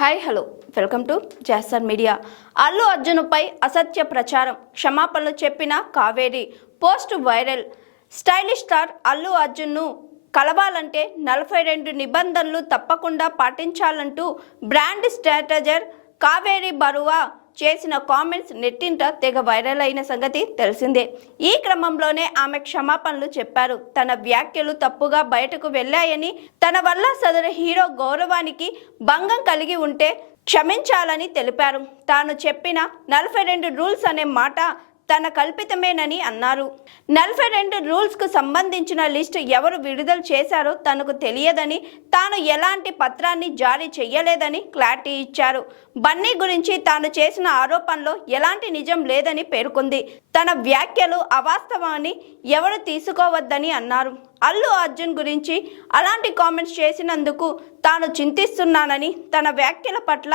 Hi hello welcome to జాసర్ media. Allu అర్జున్పై అసత్య ప్రచారం, క్షమాపణలు చెప్పిన Kaveri post viral. Stylish star Allu అర్జున్ను కలవాలంటే 42 నిబంధనలు తప్పకుండా పాటించాలంటూ బ్రాండ్ స్ట్రాటజర్ కావేరి బరువా చేసిన కామెంట్స్ నెట్టింట తెగ వైరల్ అయిన సంగతి తెలిసిందే. ఈ క్రమంలోనే ఆమె క్షమాపణలు చెప్పారు. తన వ్యాఖ్యలు తప్పుగా బయటకు వెళ్ళాయని, తన వల్ల సదరు హీరో గౌరవానికి భంగం కలిగి ఉంటే క్షమించాలని తెలిపారు. తాను చెప్పిన 42 రూల్స్ అనే మాట తన కల్పితమేనని అన్నారు. 42 రూల్స్కు సంబంధించిన లిస్ట్ ఎవరు విడుదల చేశారో తనకు తెలియదని, తాను ఎలాంటి పత్రాన్ని జారీ చేయలేదని క్లారిటీ ఇచ్చారు. బన్నీ గురించి తాను చేసిన ఆరోపణలో ఎలాంటి నిజం లేదని పేర్కొంది. తన వ్యాఖ్యలు అవాస్తవమని ఎవరు తీసుకోవద్దని అన్నారు. అల్లు అర్జున్ గురించి అలాంటి కామెంట్స్ చేసినందుకు తాను చింతిస్తున్నానని, తన వ్యాఖ్యల పట్ల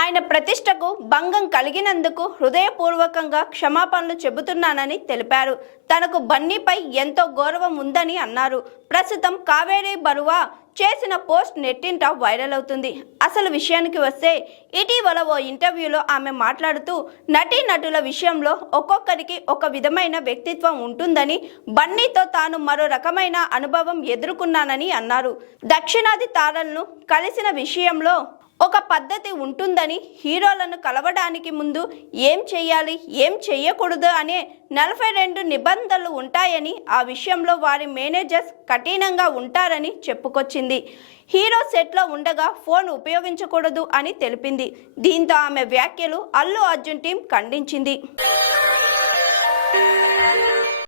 ఆయన ప్రతిష్టకు భంగం కలిగినందుకు హృదయపూర్వకంగా క్షమాపణలు చెబుతున్నానని తెలిపారు. తనకు బన్నీపై ఎంతో గౌరవం ఉందని అన్నారు. ప్రస్తుతం కావేరి బరువా చేసిన పోస్ట్ నెట్టింట వైరల్ అవుతుంది. అసలు విషయానికి వస్తే, ఇటీవల ఓ ఇంటర్వ్యూలో ఆమె మాట్లాడుతూ నటీనటుల విషయంలో ఒక్కొక్కరికి ఒక విధమైన వ్యక్తిత్వం ఉంటుందని, బన్నీతో తాను మరో రకమైన అనుభవం ఎదుర్కొన్నానని అన్నారు. దక్షిణాది తారలను కలిసిన విషయంలో ఒక పద్ధతి ఉంటుందని, హీరోలను కలవడానికి ముందు ఏం చేయాలి, ఏం చేయకూడదు అనే 42 నిబంధనలు ఉంటాయని, ఆ విషయంలో వారి మేనేజర్స్ కఠినంగా ఉంటారని చెప్పుకొచ్చింది. హీరో సెట్లో ఉండగా ఫోన్ ఉపయోగించకూడదు అని తెలిపింది. దీంతో ఆమె వ్యాఖ్యలు అల్లు అర్జున్ టీం ఖండించింది.